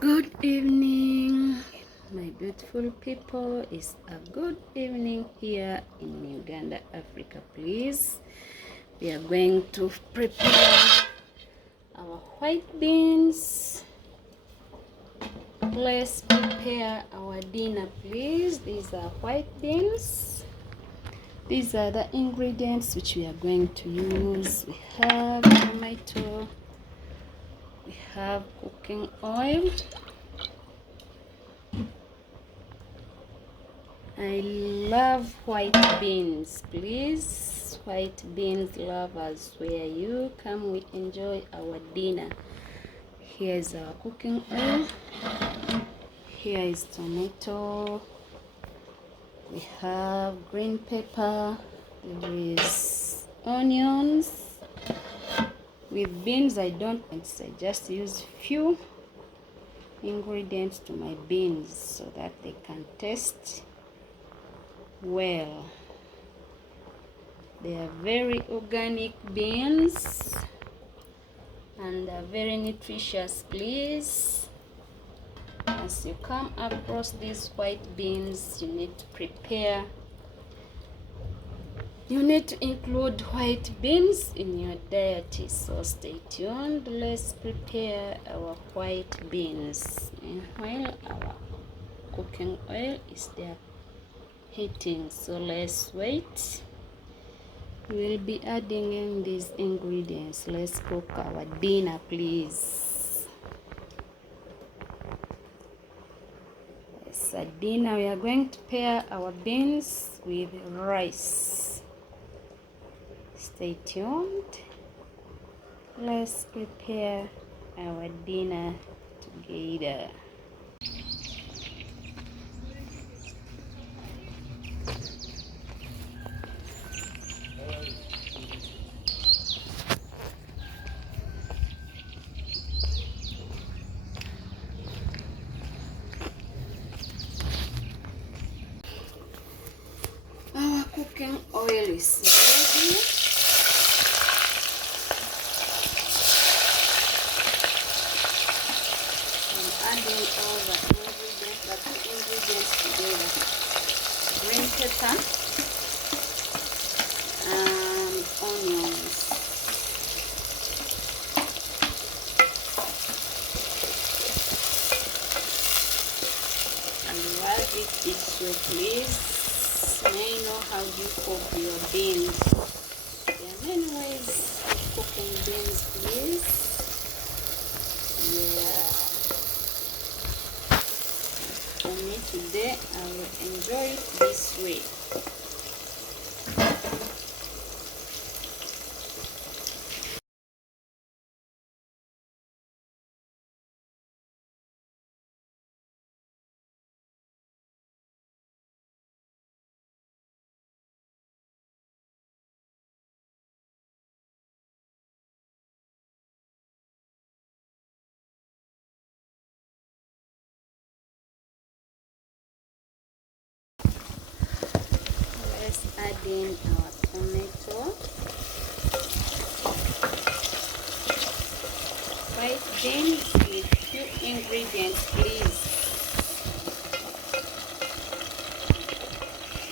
Good evening, my beautiful people. It's a good evening here in Uganda, Africa. Please, we are going to prepare our white beans. Let's prepare our dinner, please. These are white beans. These are the ingredients which we are going to use. We have tomato, we have cooking oil. I love white beans, please. White beans lovers, where you come, we enjoy our dinner. Here is our cooking oil. Here is tomato. We have green pepper. There is onions. With beans, I just use few ingredients to my beans so that they can taste well. They are very organic beans and are very nutritious, please. As you come across these white beans, you need to include white beans in your diet, so stay tuned. Let's prepare our white beans. Meanwhile, our cooking oil is there heating, so let's wait. We will be adding in these ingredients. Let's cook our dinner, please. It's a dinner. We are going to pair our beans with rice. Stay tuned. Let's prepare our dinner together. Our cooking oil is ready. I'm adding all the ingredients together. Green pepper and onions. I love it this way, please. May know how you cook your beans. There are many ways of cooking beans, please. Yeah. For me today, I will enjoy it this way. Let's add in our tomato. White beans with few ingredients, please.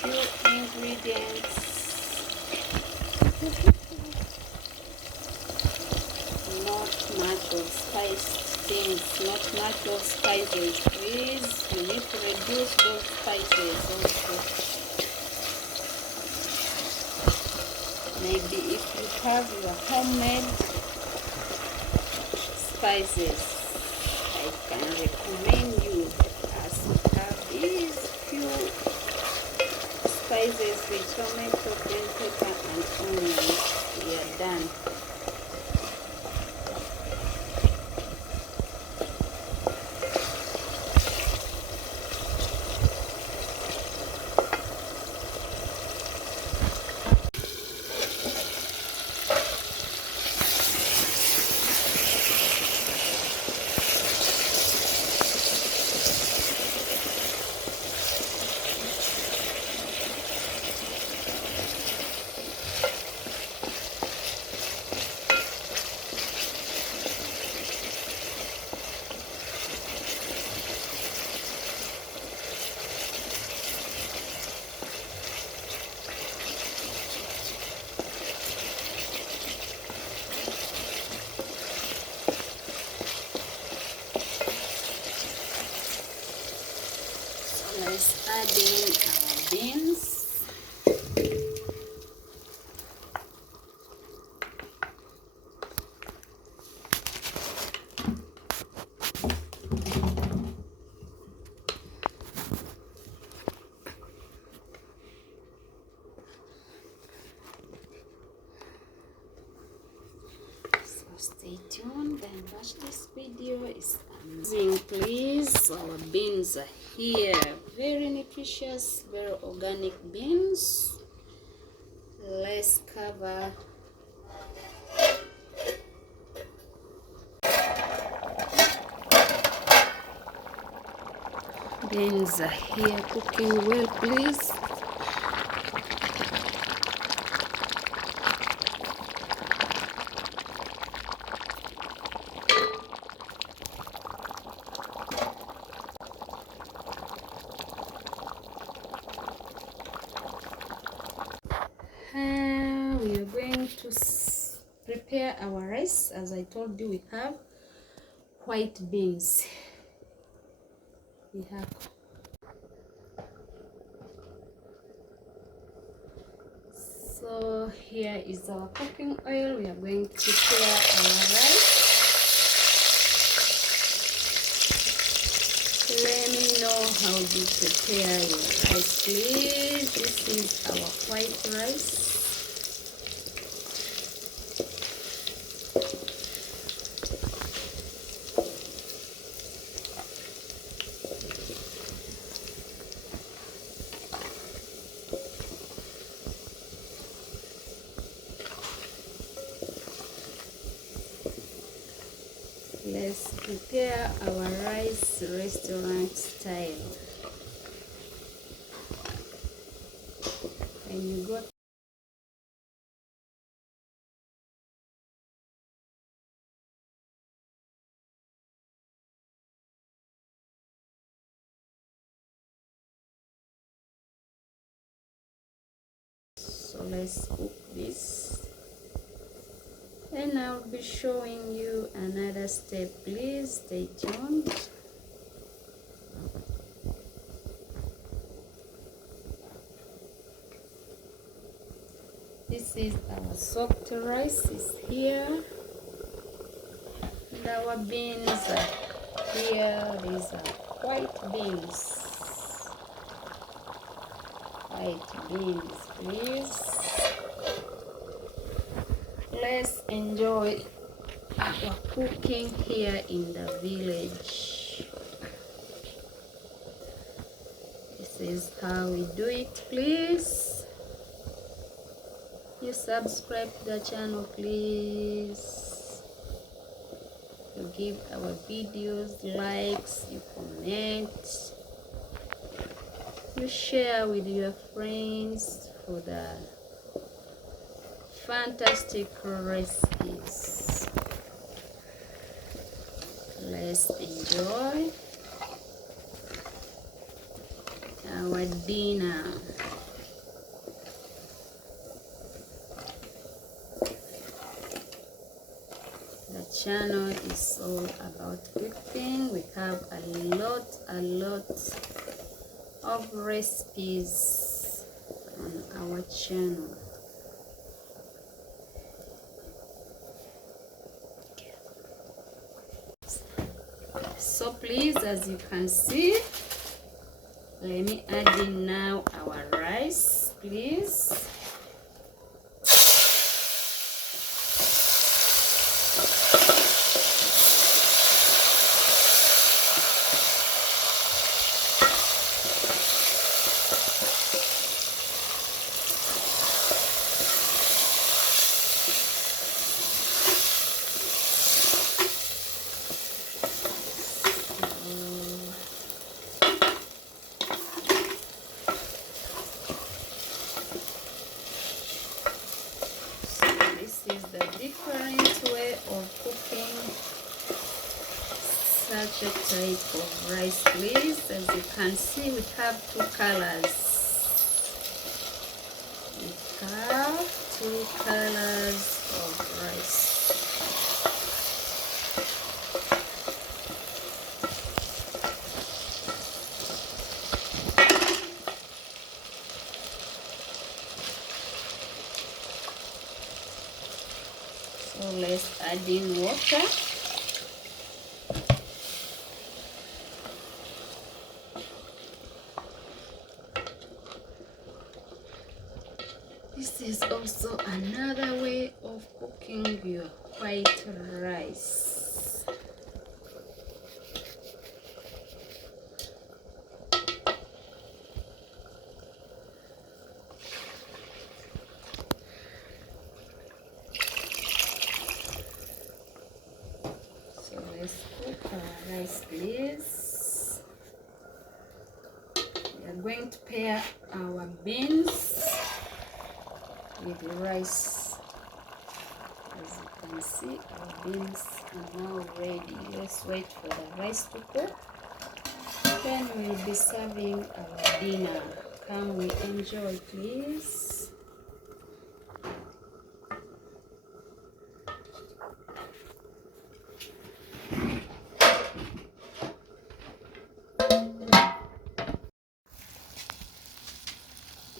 Few ingredients. Not much of spiced things, not much of spices, please. You need to reduce those spices also. Maybe if you have your homemade spices, I can recommend you, as you have these few spices with tomato, green pepper and onions. We are done. adding our beans. Stay tuned and watch this video. It's amazing. Please, our beans are here, very nutritious, very organic beans. Let's cover. Beans are here cooking well, please. We are going to prepare our rice. As I told you, we have white beans. So here is our cooking oil. We are going to prepare our rice. Let me know how you prepare your rice, please. This is our white rice. Let's prepare our rice restaurant style. When you go so let's cook this, and I'll be showing you another step. Please stay tuned. This is our soaked rice is here, and our beans are here. These are white beans. White beans, please. Let's enjoy our cooking here in the village. This is how we do it, please. You subscribe to the channel, please. You give our videos likes, you comment, you share with your friends for the fantastic recipes. Let's enjoy our dinner. The channel is all about cooking. We have a lot of recipes on our channel. So please, as you can see, let me add in now our rice, please. Different way of cooking such a type of rice, please. As you can see, we have two colors. We have two colors of rice. add in water. This is also another way of cooking your white rice. So let's cook our rice, please. We are going to pair our beans with the rice. As you can see, our beans are now ready. Let's wait for the rice to cook. Then we'll be serving our dinner. Come, we enjoy, please.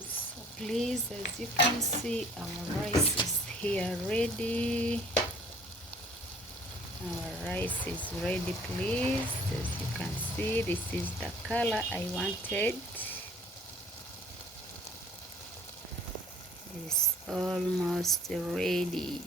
So please, as you can see, our rice is here ready. Our rice is ready, please. As you can see, this is the color I wanted. It's almost ready.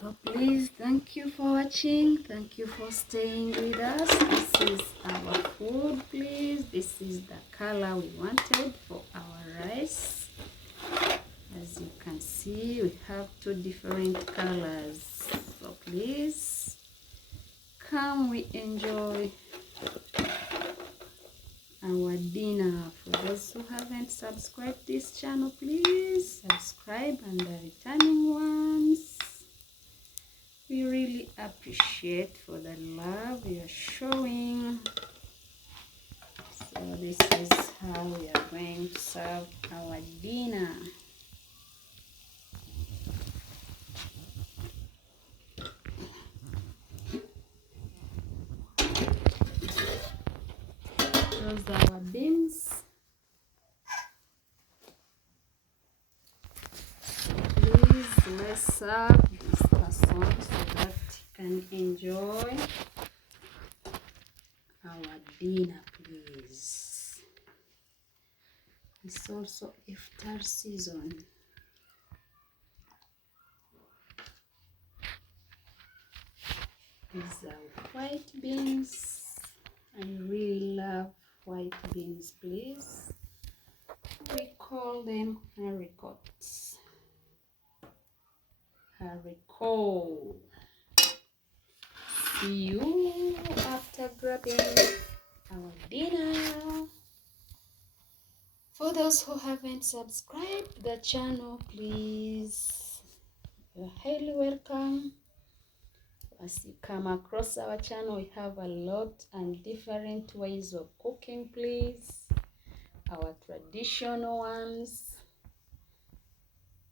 So please, thank you for watching. Thank you for staying with us. This is our food, please. This is the color we wanted for our rice. As you can see, we have two different colors. So please, come we enjoy our dinner. For those who haven't subscribed this channel, please subscribe, and the returning ones, we really appreciate for the love you're showing. So this is how we are going to serve our dinner. Those are our beans. Please, let's serve this person so that you can enjoy our dinner, please. It's also iftar season. These are white beans. I really love white beans, please. We call them haricots. Haricot. See you after grabbing our dinner. For those who haven't subscribed the channel, please, you're highly welcome. As you come across our channel, we have a lot and different ways of cooking, please. Our traditional ones.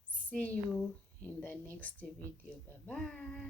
See you in the next video. Bye bye.